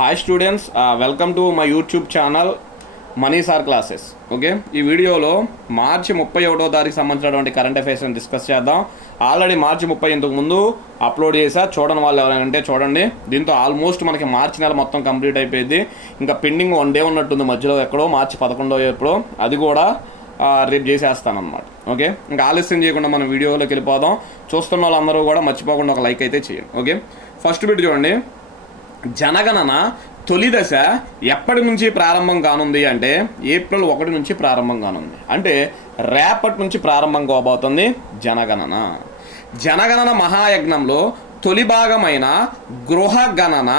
Hi students, welcome to my YouTube channel money sir classes. Okay, ఈ వీడియోలో మార్చి 31వ తారీఖు సంబంధించినటువంటి కరెంట్ అఫైర్స్ని డిస్కస్ చేద్దాం. ఆల్రెడీ మార్చి 30 ఇంతకు ముందు అప్లోడ్ చేసా, చూడని వాళ్ళు ఎవరైనా ఉంటే చూడండి. దీంతో ఆల్మోస్ట్ మనకి మార్చి నెల మొత్తం కంప్లీట్ అయిపోయింది. ఇంకా పెండింగ్ 1 డే ఉన్నట్టుంది మధ్యలో ఎక్కడో, మార్చి 11వ ఎప్పుడో, అది కూడా రేపు చేసేస్తానమాట. ఓకే, ఇంకా ఆలస్యం చేయకుండా మనం వీడియోలోకి వెళ్ళిపోదాం. చూస్తున్న వాళ్ళందరూ కూడా మర్చిపోకుండా ఒక లైక్ అయితే చేయండి. ఓకే, ఫస్ట్ బిట్ చూడండి. జనగణన తొలి దశ ఎప్పటి నుంచి ప్రారంభం కానుంది అంటే ఏప్రిల్ 1 నుంచి ప్రారంభం కానుంది. అంటే రేపటి నుంచి ప్రారంభం కాబోతుంది జనగణన. జనగణన మహాయజ్ఞంలో తొలి భాగమైన గృహ గణన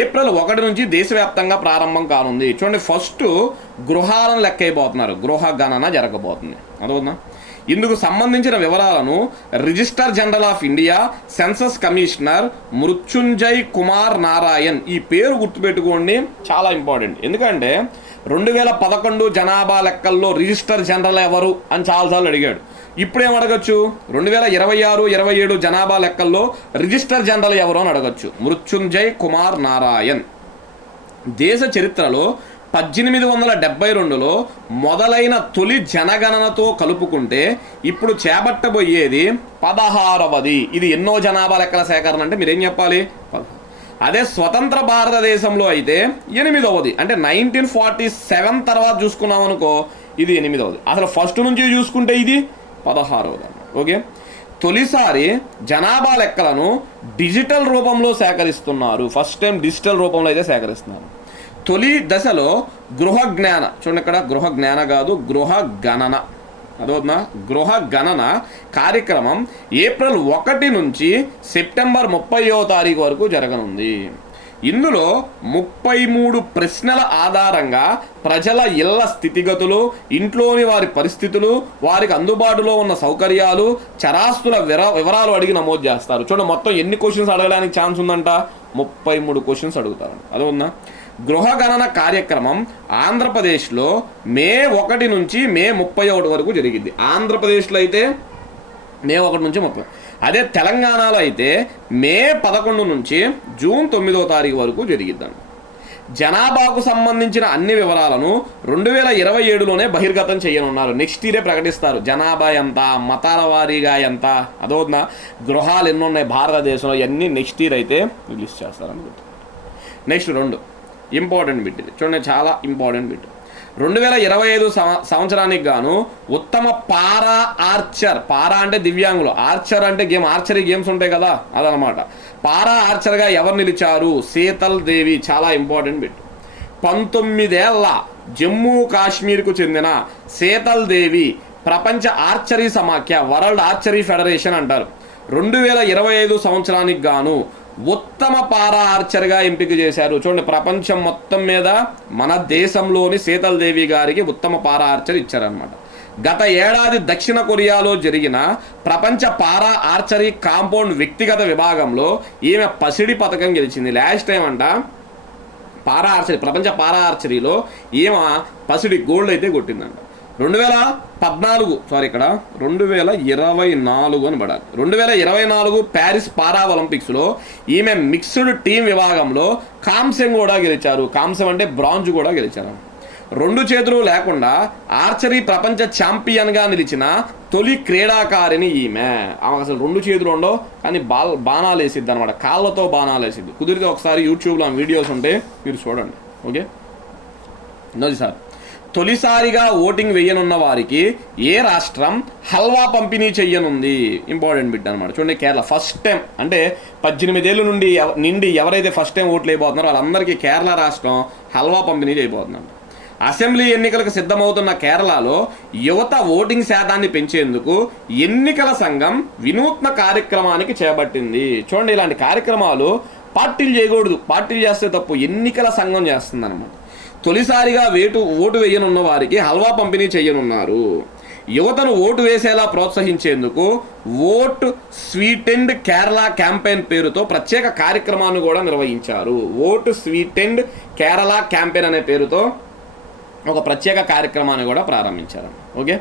ఏప్రిల్ 1 నుంచి దేశవ్యాప్తంగా ప్రారంభం కానుంది. చూడండి, ఫస్ట్ గృహాలను లెక్క అయిపోతున్నారు, గృహ గణన జరగబోతుంది. అదవునా? ఇందుకు సంబంధించిన వివరాలను register general of India census commissioner Mrutyunjay Kumar Narayan, ఈ పేరు గుర్తుపెట్టుకోండి, చాలా ఇంపార్టెంట్. ఎందుకంటే 2011 జనాభా లెక్కల్లో రిజిస్టర్ జనరల్ ఎవరు అని చాలాసార్లు అడిగాడు. ఇప్పుడేం అడగచ్చు? 2026-27 జనాభా లెక్కల్లో రిజిస్టర్ జనరల్ ఎవరు అని అడగచ్చు. మృత్యుంజయ్ కుమార్ నారాయణ్. దేశ చరిత్రలో 1872లో మొదలైన తొలి జనగణనతో కలుపుకుంటే ఇప్పుడు చేపట్టబోయేది 16వది. ఇది ఎన్నో జనాభా లెక్కల సేకరణ అంటే మీరేం చెప్పాలి? అదే స్వతంత్ర భారతదేశంలో అయితే 8వది. అంటే 1947 తర్వాత చూసుకున్నాం అనుకో, ఇది 8వది. అసలు ఫస్ట్ నుంచి చూసుకుంటే ఇది 16వది. ఓకే, తొలిసారి జనాభా లెక్కలను డిజిటల్ రూపంలో సేకరిస్తున్నారు. ఫస్ట్ టైం డిజిటల్ రూపంలో అయితే సేకరిస్తున్నారు. తొలి దశలో గృహ జ్ఞాన, చూడండి ఇక్కడ గృహ జ్ఞాన కాదు, గృహ గణన. అదవుతుందా? గృహ గణన కార్యక్రమం ఏప్రిల్ 1 నుంచి సెప్టెంబర్ 30వ తారీఖు వరకు జరగనుంది. ఇందులో 33 ప్రశ్నల ఆధారంగా ప్రజల ఇళ్ల స్థితిగతులు, ఇంట్లోని వారి పరిస్థితులు, వారికి అందుబాటులో ఉన్న సౌకర్యాలు, చరాస్తుల వివరాలు అడిగి నమోదు చేస్తారు. చూడండి, మొత్తం ఎన్ని క్వశ్చన్స్ అడగడానికి ఛాన్స్ ఉందంట? 33 క్వశ్చన్స్ అడుగుతారు. అది ఉందా? గృహ గణన కార్యక్రమం ఆంధ్రప్రదేశ్లో మే 1 నుంచి మే 31 వరకు జరిగింది. ఆంధ్రప్రదేశ్లో అయితే మే 1 నుంచి 30. అదే తెలంగాణలో అయితే మే 11 నుంచి జూన్ 9వ తారీఖు వరకు జరిగిద్దండి. జనాభాకు సంబంధించిన అన్ని వివరాలను 2027లోనే బహిర్గతం చేయనున్నారు. నెక్స్ట్ ఇయరే ప్రకటిస్తారు. జనాభా ఎంత, మతాల వారీగా ఎంత, అదవుతుందా? గృహాలు ఎన్ని ఉన్నాయి భారతదేశంలో, ఇవన్నీ నెక్స్ట్ ఇయర్ అయితే రిలీజ్ చేస్తారని గుర్తు. Next 2 important bit. ఇది చూడండి, చాలా ఇంపార్టెంట్ బిట్. 2025 సంవత్సరానికి గాను ఉత్తమ పారా ఆర్చర్, పారా అంటే దివ్యాంగులు, ఆర్చర్ అంటే గేమ్, ఆర్చరీ గేమ్స్ ఉంటాయి కదా, అదనమాట. పారా ఆర్చర్గా ఎవరు నిలిచారు? శీతల్ దేవి. చాలా ఇంపార్టెంట్ బిట్. 19 ఏళ్ల జమ్మూ కాశ్మీర్కు చెందిన శీతల్ దేవి ప్రపంచ ఆర్చరీ సమాఖ్య, వరల్డ్ ఆర్చరీ ఫెడరేషన్ అంటారు, 2025 సంవత్సరానికి గాను ఉత్తమ పారా ఆర్చర్గా ఎంపిక చేశారు. చూడండి, ప్రపంచం మొత్తం మీద మన దేశంలోని శీతల్ దేవి గారికి ఉత్తమ పారా ఆర్చర్ ఇచ్చారనమాట. గత ఏడాది దక్షిణ కొరియాలో జరిగిన ప్రపంచ పారా ఆర్చరీ కాంపౌండ్ వ్యక్తిగత విభాగంలో ఈమె పసిడి పథకం గెలిచింది. లాస్ట్ టైం అంట పారా ఆర్చరీ, ప్రపంచ పారా ఆర్చరీలో ఈమె పసిడి గోల్డ్ అయితే కొట్టిందంట. 2024 అని పడాలి. 2024 ప్యారిస్ పారా ఒలింపిక్స్లో ఈమె మిక్స్డ్ టీం విభాగంలో కాంస్యం కూడా గెలిచారు. కాంస్యం అంటే బ్రాంజ్ కూడా గెలిచారు. 2 చేతులు లేకుండా ఆర్చరీ ప్రపంచ ఛాంపియన్గా నిలిచిన తొలి క్రీడాకారిణి ఈమె. ఆమె అసలు 2 చేతులు ఉండవు, కానీ బాణాలు వేసిద్ది అనమాట, కాళ్ళతో బాణాలు వేసిద్ది. కుదిరితే ఒకసారి యూట్యూబ్లో వీడియోస్ ఉంటే మీరు చూడండి. ఓకే, నోది సార్. తొలిసారిగా ఓటింగ్ వేయనున్న వారికి ఏ రాష్ట్రం హల్వా పంపిణీ చెయ్యనుంది? ఇంపార్టెంట్ బిట్ అనమాట. చూడండి, కేరళ. ఫస్ట్ టైం అంటే 18 ఏళ్ళ నిండి ఎవరైతే ఫస్ట్ టైం ఓట్లు వేయబోతున్నారో వాళ్ళందరికీ కేరళ రాష్ట్రం హల్వా పంపిణీ చేయబోతున్నారు. అసెంబ్లీ ఎన్నికలకు సిద్ధమవుతున్న కేరళలో యువత ఓటింగ్ శాతాన్ని పెంచేందుకు ఎన్నికల సంఘం వినూత్న కార్యక్రమానికి చేపట్టింది. చూడండి, ఇలాంటి కార్యక్రమాలు పార్టీలు చేయకూడదు, పార్టీలు చేస్తే తప్పు, ఎన్నికల సంఘం చేస్తుంది అనమాట. తొలిసారిగా ఓటు వేయనున్న వారికి హల్వా పంపిణీ చేయనున్నారు. యువతను ఓటు వేసేలా ప్రోత్సహించేందుకు ఓట్ స్వీటెండ్ కేరళ క్యాంపెయిన్ పేరుతో ప్రత్యేక కార్యక్రమాన్ని కూడా నిర్వహించారు. ఓట్ స్వీటెండ్ కేరళ క్యాంపెయిన్ అనే పేరుతో ఒక ప్రత్యేక కార్యక్రమాన్ని కూడా ప్రారంభించారు. ఓకే,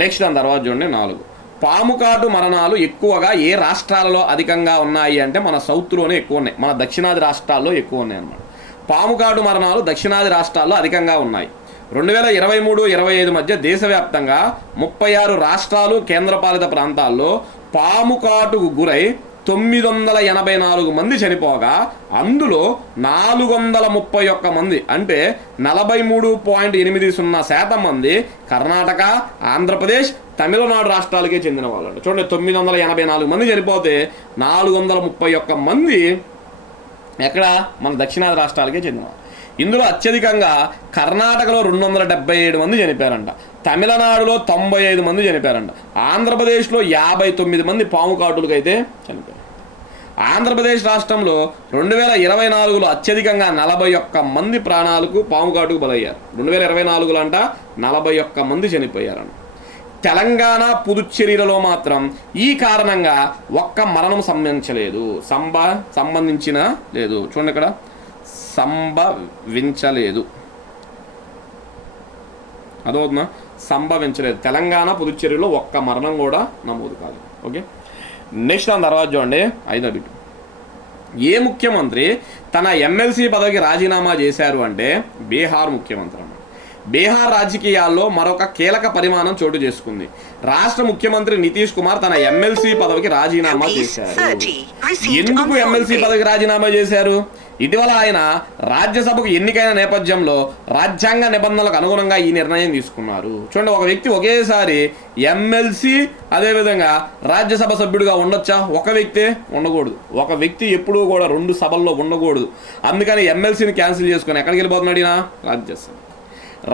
నెక్స్ట్ దాని తర్వాత చూడండి 4. పాము కాటు మరణాలు ఎక్కువగా ఏ రాష్ట్రాలలో అధికంగా ఉన్నాయి అంటే మన సౌత్లోనే ఎక్కువ ఉన్నాయి, మన దక్షిణాది రాష్ట్రాల్లో ఎక్కువ ఉన్నాయి అన్నమాట. పాముకాటు మరణాలు దక్షిణాది రాష్ట్రాల్లో అధికంగా ఉన్నాయి. 2023-25 మధ్య దేశవ్యాప్తంగా 36 రాష్ట్రాలు కేంద్రపాలిత ప్రాంతాల్లో పాముకాటుకు గురై 984 మంది చనిపోగా అందులో 431 మంది అంటే 43.80% మంది కర్ణాటక, ఆంధ్రప్రదేశ్, తమిళనాడు రాష్ట్రాలకే చెందిన వాళ్ళు. చూడండి, 984 మంది చనిపోతే 431 మంది ఎక్కడ మన దక్షిణాది రాష్ట్రాలకే చెందిన. ఇందులో అత్యధికంగా కర్ణాటకలో 277 మంది చనిపోయారంట, తమిళనాడులో 95 మంది చనిపోయారంట, ఆంధ్రప్రదేశ్లో 59 మంది పాము కాటులకు అయితే చనిపోయారు. ఆంధ్రప్రదేశ్ రాష్ట్రంలో 2024లో అత్యధికంగా 41 మంది ప్రాణాలకు పాము కాటుకు బలయ్యారు. 2024లో అంట 41 మంది చనిపోయారంట. తెలంగాణ, పుదుచ్చేరిలలో మాత్రం ఈ కారణంగా ఒక్క మరణం సంబంధించిన లేదు. చూడండి, ఇక్కడ సంభవించలేదు, అదవుతుందా, సంభవించలేదు. తెలంగాణ, పుదుచ్చేరిలో ఒక్క మరణం కూడా నమోదు కాదు. ఓకే, నెక్స్ట్ దాని తర్వాత చూడండి 5వ బిట్. ఏ ముఖ్యమంత్రి తన ఎమ్మెల్సీ పదవికి రాజీనామా చేశారు అంటే బీహార్ ముఖ్యమంత్రి అన్నమాట. బీహార్ రాజకీయాల్లో మరొక కీలక పరిమాణం చోటు చేసుకుంది. రాష్ట్ర ముఖ్యమంత్రి నితీష్ కుమార్ తన ఎమ్మెల్సీ పదవికి రాజీనామా చేశారు. ఎందుకు ఎమ్మెల్సీ పదవికి రాజీనామా చేశారు? ఇటీవల ఆయన రాజ్యసభకు ఎన్నికైన నేపథ్యంలో రాజ్యాంగ నిబంధనలకు అనుగుణంగా ఈ నిర్ణయం తీసుకున్నారు. చూడండి, ఒక వ్యక్తి ఒకేసారి ఎమ్మెల్సీ అదేవిధంగా రాజ్యసభ సభ్యుడిగా ఉండొచ్చా? ఒక వ్యక్తే ఉండకూడదు. ఒక వ్యక్తి ఎప్పుడూ కూడా 2 సభల్లో ఉండకూడదు. అందుకని ఎమ్మెల్సీని క్యాన్సిల్ చేసుకుని ఎక్కడికి వెళ్ళిపోతున్నాడు ఈయన? రాజ్యసభ.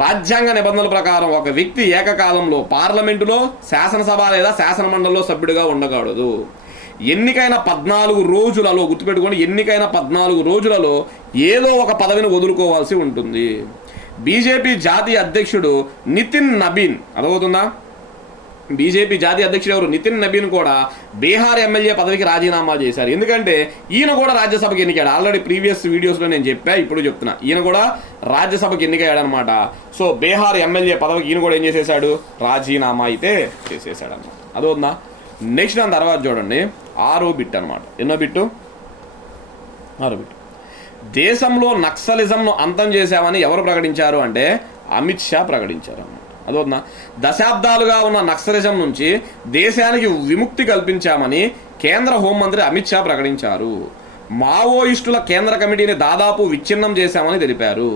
రాజ్యాంగ నిబంధనల ప్రకారం ఒక వ్యక్తి ఏకకాలంలో పార్లమెంటులో, శాసనసభ లేదా శాసన మండలిలో సభ్యుడిగా ఉండకూడదు. ఎన్నికైన 14 రోజులలో, గుర్తుపెట్టుకోండి, ఎన్నికైన 14 రోజులలో ఏదో ఒక పదవిని వదులుకోవాల్సి ఉంటుంది. బీజేపీ జాతీయ అధ్యక్షుడు నితిన్ నబీన్, అదవుతుందా, బీజేపీ జాతీయ అధ్యక్షుడు ఎవరు? నితిన్ నబీన్ కూడా బీహార్ ఎమ్మెల్యే పదవికి రాజీనామా చేశారు. ఎందుకంటే ఈయన కూడా రాజ్యసభకి ఎన్నికాడు. ఆల్రెడీ ప్రీవియస్ వీడియోస్లో నేను చెప్పా, ఇప్పుడు చెప్తున్నా. ఈయన కూడా రాజ్యసభకి ఎన్నికయ్యాడు అనమాట. సో బీహార్ ఎమ్మెల్యే పదవికి ఈయన కూడా ఏం చేసేసాడు? రాజీనామా అయితే చేసేసాడు అనమాట. అదవుతుందా? నెక్స్ట్ దాని తర్వాత చూడండి 6వ బిట్ అనమాట. ఎన్నో బిట్టు? 6వ బిట్. దేశంలో నక్సలిజంను అంతం చేశామని ఎవరు ప్రకటించారు అంటే అమిత్ షా ప్రకటించారు అన్నమాట. అదవుతుందా? దశాబ్దాలుగా ఉన్న నక్సలిజం నుంచి దేశానికి విముక్తి కల్పించామని కేంద్ర హోంమంత్రి అమిత్ షా ప్రకటించారు. మావోయిస్టుల కేంద్ర కమిటీని దాదాపు విచ్ఛిన్నం చేశామని తెలిపారు.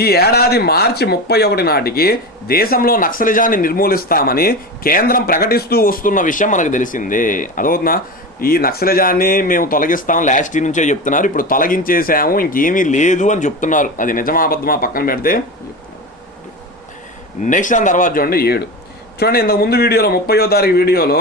ఈ ఏడాది మార్చి 31 నాటికి దేశంలో నక్సలిజాన్ని నిర్మూలిస్తామని కేంద్రం ప్రకటిస్తూ వస్తున్న విషయం మనకు తెలిసిందే. అదవుతుందా? ఈ నక్సలిజాన్ని మేము తొలగిస్తాం లాస్ట్ ఇయర్ నుంచే చెప్తున్నారు, ఇప్పుడు తొలగించేసాము, ఇంకేమీ లేదు అని చెప్తున్నారు. అది నిజమా అబద్ధమా పక్కన పెడితే. నెక్స్ట్ దాని తర్వాత చూడండి 7. చూడండి, ఇంతకు ముందు వీడియోలో 30వ తారీఖు వీడియోలో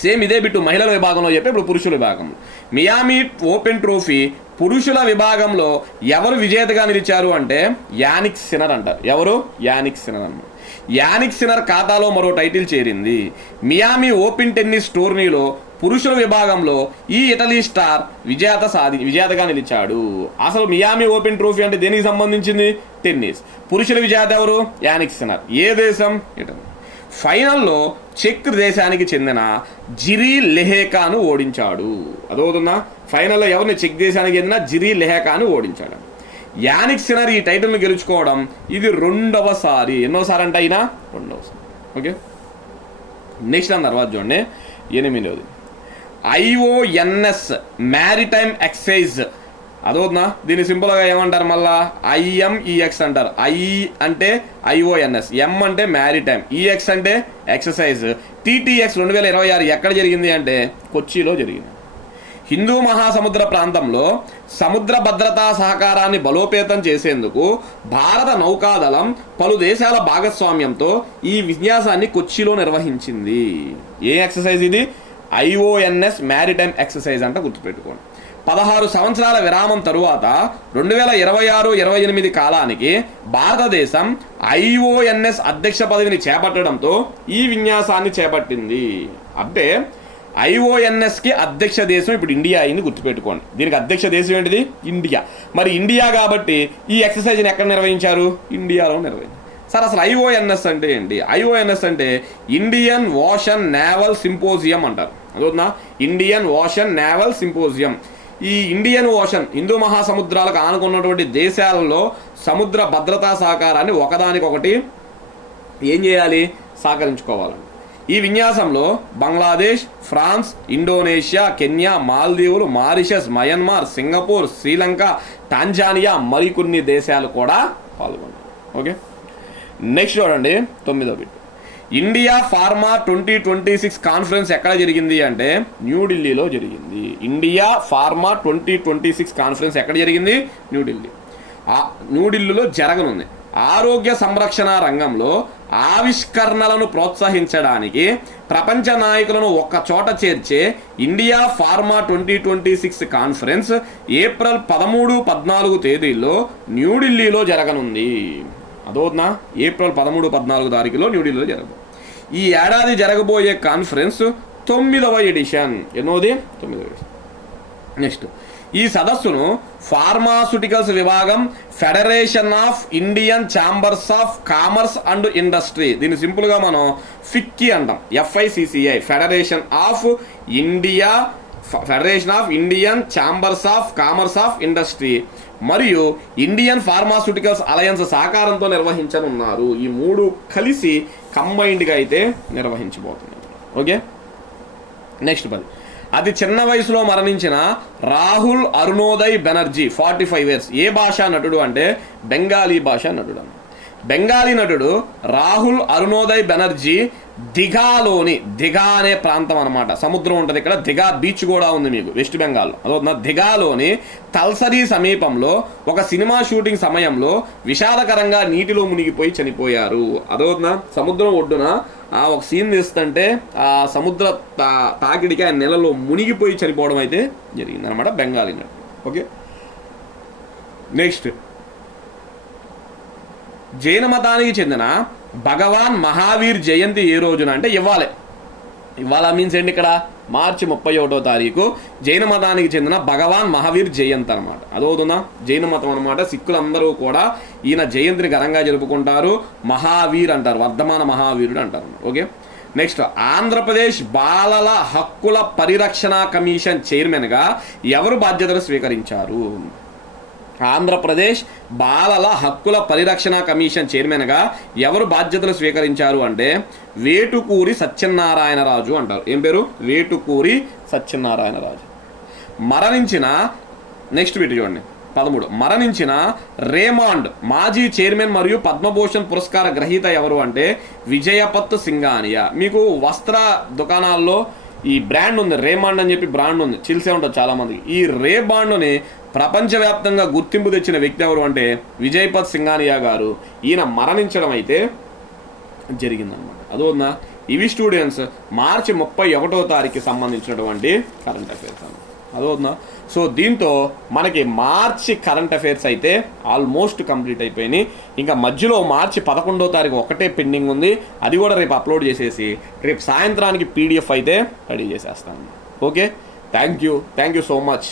సేమ్ ఇదే బిట్టు మహిళల విభాగంలో చెప్పి ఇప్పుడు పురుషుల విభాగంలో. మియామి ఓపెన్ ట్రోఫీ పురుషుల విభాగంలో ఎవరు విజేతగా నిలిచారు అంటే యానిక్ సిన్నర్ అంటారు. ఎవరు? యానిక్ సిన్నర్ అన్నమాట. యానిక్ సిన్నర్ ఖాతాలో మరో టైటిల్ చేరింది. మియామి ఓపెన్ టెన్నిస్ టోర్నీలో పురుషుల విభాగంలో ఈ ఇటలీ స్టార్ విజేతగా నిలిచాడు. అసలు మియామి ఓపెన్ ట్రోఫీ అంటే దేనికి సంబంధించింది? టెన్నిస్. పురుషుల విజేత ఎవరు? Jannik sinner. ఏ దేశం? ఇటలీ. ఫైనల్లో చెక్ దేశానికి చెందిన జిరీ లెహేకాను ఓడించాడు. అదవుతుందా? ఫైనల్లో ఎవరిని? చెక్ దేశానికి చెందిన జిరీ లెహేకాను ఓడించాడు. యానిక్ సిన్నర్ ఈ టైటిల్ను గెలుచుకోవడం ఇది 2వసారి. ఎన్నోసారి అంటే అయినా 2వసారి. ఓకే, నెక్స్ట్ దాని తర్వాత చూడండి 8వది. IONS maritime exercise. అదవుతుందా? దీన్ని సింపుల్గా ఏమంటారు? మళ్ళా IMEX అంటారు. I అంటే IONS, M అంటే మ్యారిటైమ్, EX అంటే ఎక్సర్సైజ్. TTX 2026 ఎక్కడ జరిగింది అంటే కొచ్చిలో జరిగింది. హిందూ మహాసముద్ర ప్రాంతంలో సముద్ర భద్రతా సహకారాన్ని బలోపేతం చేసేందుకు భారత నౌకాదళం పలు దేశాల భాగస్వామ్యంతో ఈ విన్యాసాన్ని కొచ్చిలో నిర్వహించింది. ఏ ఎక్సర్సైజ్ ఇది? IONS మ్యారిటైమ్ ఎక్సర్సైజ్ అంట, గుర్తుపెట్టుకోండి. 16 సంవత్సరాల విరామం తరువాత 2026-28 కాలానికి భారతదేశం IONS అధ్యక్ష పదవిని చేపట్టడంతో ఈ విన్యాసాన్ని చేపట్టింది. అంటే IONSకి అధ్యక్ష దేశం ఇప్పుడు ఇండియా అయింది, గుర్తుపెట్టుకోండి. దీనికి అధ్యక్ష దేశం ఏంటిది? ఇండియా. మరి ఇండియా కాబట్టి ఈ ఎక్సర్సైజ్ని ఎక్కడ నిర్వహించారు? ఇండియాలో నిర్వహించారు. సార్ అసలు IONS అంటే ఏంటి? IONS అంటే ఇండియన్ ఓషన్ నేవల్ సింపోజియం అంటారు. అదవుతుందా? Indian Ocean Naval Symposium. ఈ ఇండియన్ ఓషన్, హిందూ మహాసముద్రాలకు ఆనుకున్నటువంటి దేశాలలో సముద్ర భద్రతా సహకారాన్ని ఒకదానికొకటి ఏం చేయాలి, సహకరించుకోవాలండి. ఈ విన్యాసంలో బంగ్లాదేశ్, ఫ్రాన్స్, ఇండోనేషియా, కెన్యా, మాల్దీవులు, Mauritius, Myanmar, Singapore, Sri Lanka, Tanzania మరికొన్ని దేశాలు కూడా పాల్గొన్నాయి. ఓకే, నెక్స్ట్ చూడండి 9వ బిట్. ఇండియా ఫార్మా 2026 కాన్ఫరెన్స్ ఎక్కడ జరిగింది అంటే న్యూఢిల్లీలో జరిగింది. ఇండియా ఫార్మా 2026 కాన్ఫరెన్స్ ఎక్కడ జరిగింది, న్యూఢిల్లీలో జరగనుంది. ఆరోగ్య సంరక్షణ రంగంలో ఆవిష్కరణలను ప్రోత్సహించడానికి ప్రపంచ నాయకులను ఒక్క చోట చేర్చే ఇండియా ఫార్మా 2026 కాన్ఫరెన్స్ ఏప్రిల్ 13-14 తేదీల్లో న్యూఢిల్లీలో జరగనుంది. అదోనా ఏప్రిల్ 13-14 తారీఖులో న్యూఢిల్లీలో జరగదు. ఈ ఏడాది జరగబోయే కాన్ఫరెన్స్ 9వ ఎడిషన్. ఎన్నోది 9వ ఎడిషన్. నెక్స్ట్, ఈ సదస్సును ఫార్మాస్యూటికల్స్ విభాగం federation of Indian chambers of commerce and industry, దీన్ని సింపుల్గా మనం ఫిక్కీ అంటాం, FICCI, federation of Indian chambers of commerce of industry మరియు ఇండియన్ ఫార్మాస్యూటికల్స్ అలయన్స్ సహకారంతో నిర్వహించనున్నారు. ఈ మూడు కలిసి కంబైన్డ్గా అయితే నిర్వహించబోతున్నారు. Okay, next 10. అతి చిన్న వయసులో మరణించిన రాహుల్ అరుణోదయ్ బెనర్జీ 45 years ఏ భాషా నటుడు అంటే బెంగాలీ భాషా నటుడు. బెంగాలీ నటుడు రాహుల్ అరుణోదయ్ బెనర్జీ దిఘాలోని, దిఘా అనే ప్రాంతం అనమాట, సముద్రం ఉంటుంది ఇక్కడ, దిఘా బీచ్ కూడా ఉంది మీకు వెస్ట్ బెంగాల్లో. అదొక దిఘాలోని తల్సరీ సమీపంలో ఒక సినిమా షూటింగ్ సమయంలో విషాదకరంగా నీటిలో మునిగిపోయి చనిపోయారు. అదొక సముద్రం ఒడ్డున ఒక సీన్ తీస్తుంటే ఆ సముద్ర తాకిడికి ఆయన నెలలో మునిగిపోయి చనిపోవడం అయితే జరిగింది అనమాట, బెంగాలీ నటుడు. ఓకే, నెక్స్ట్, జైన మతానికి చెందిన భగవాన్ మహావీర్ జయంతి ఏ రోజున అంటే ఇవాళ మీన్స్ ఏంటి, ఇక్కడ మార్చి 31వ తారీఖు జైన మతానికి చెందిన భగవాన్ మహావీర్ జయంతి అనమాట. అదవుతుందా జైన మతం అనమాట. సిక్కులందరూ కూడా ఈయన జయంతిని ఘనంగా జరుపుకుంటారు. మహావీర్ అంటారు, వర్ధమాన మహావీరుడు అంటారు. ఓకే, నెక్స్ట్, ఆంధ్రప్రదేశ్ బాలల హక్కుల పరిరక్షణ కమిషన్ చైర్మన్గా ఎవరు బాధ్యతలు స్వీకరించారు? ఆంధ్రప్రదేశ్ బాలల హక్కుల పరిరక్షణ కమిషన్ చైర్మన్గా ఎవరు బాధ్యతలు స్వీకరించారు అంటే వేటుకూరి సత్యనారాయణరాజు అంటారు. ఏం పేరు? వేటుకూరి సత్యనారాయణరాజు. మరణించిన నెక్స్ట్ వీటి చూడండి 13. మరణించిన రేమాండ్ మాజీ చైర్మన్ మరియు పద్మభూషణ్ పురస్కార గ్రహీత ఎవరు అంటే విజయపత్ సింఘానియా. మీకు వస్త్ర దుకాణాల్లో ఈ బ్రాండ్ ఉంది, రేమాండ్ అని చెప్పి బ్రాండ్ ఉంది, చిల్సే ఉంటుంది చాలామందికి. ఈ రేబాండ్ని ప్రపంచవ్యాప్తంగా గుర్తింపు తెచ్చిన వ్యక్తి ఎవరు అంటే విజయపత్ సింఘానియా గారు. ఈయన మరణించడం అయితే జరిగిందనమాట. అదోనా ఇవి స్టూడెంట్స్ మార్చి 31వ తారీఖుకి సంబంధించినటువంటి కరెంట్ అఫైర్స్ అన్నమాట. అదోనా సో దీంతో మనకి మార్చి కరెంట్ అఫైర్స్ అయితే ఆల్మోస్ట్ కంప్లీట్ అయిపోయినాయి. ఇంకా మధ్యలో మార్చి 11వ తారీఖు ఒకటే పెండింగ్ ఉంది, అది కూడా రేపు అప్లోడ్ చేసేసి రేపు సాయంత్రానికి PDF అయితే రెడీ చేసేస్తాను. Okay, thank you so much.